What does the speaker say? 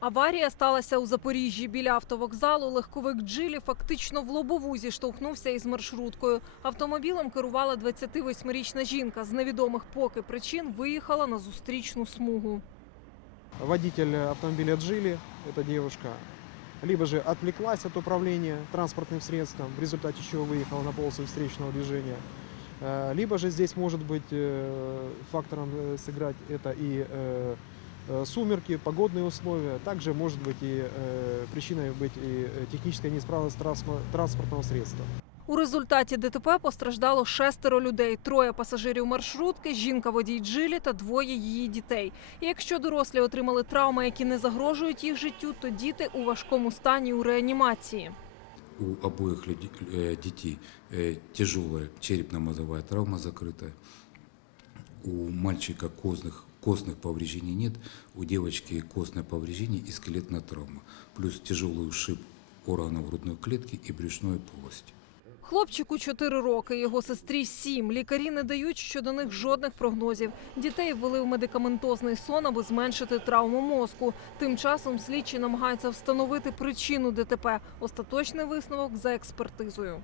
Аварія сталася у Запоріжжі. Біля автовокзалу легковик Джилі фактично в лобову зіштовхнувся із маршруткою. Автомобілем керувала 28-річна жінка. З невідомих поки причин виїхала на зустрічну смугу. Водитель автомобиля Джили, эта девушка, либо же отвлеклась от управления транспортным средством, в результате чего выехала на полосу встречного движения, Э, либо же здесь может быть э, фактором э, сыграть это и э, э, сумерки, погодные условия, также может быть и э, причиной быть и э, техническая неисправность трансмо- транспортного средства. У результаті ДТП постраждало шестеро людей: троє пасажирів маршрутки, жінка водій Джилі та двоє її дітей. І якщо дорослі отримали травми, які не загрожують їх життю, то діти у важкому стані у реанімації. У обоих людей, э, детей э, тяжелая черепно-мозговая травма закрытая. У мальчика костных, костных повреждений нет, у девочки костное повреждение и скелетная травма, плюс тяжелый ушиб органов грудной клетки и брюшной полости. Хлопчику 4 роки, його сестрі 7. Лікарі не дають щодо них жодних прогнозів. Дітей ввели в медикаментозний сон, аби зменшити травму мозку. Тим часом слідчі намагаються встановити причину ДТП. Остаточний висновок за експертизою.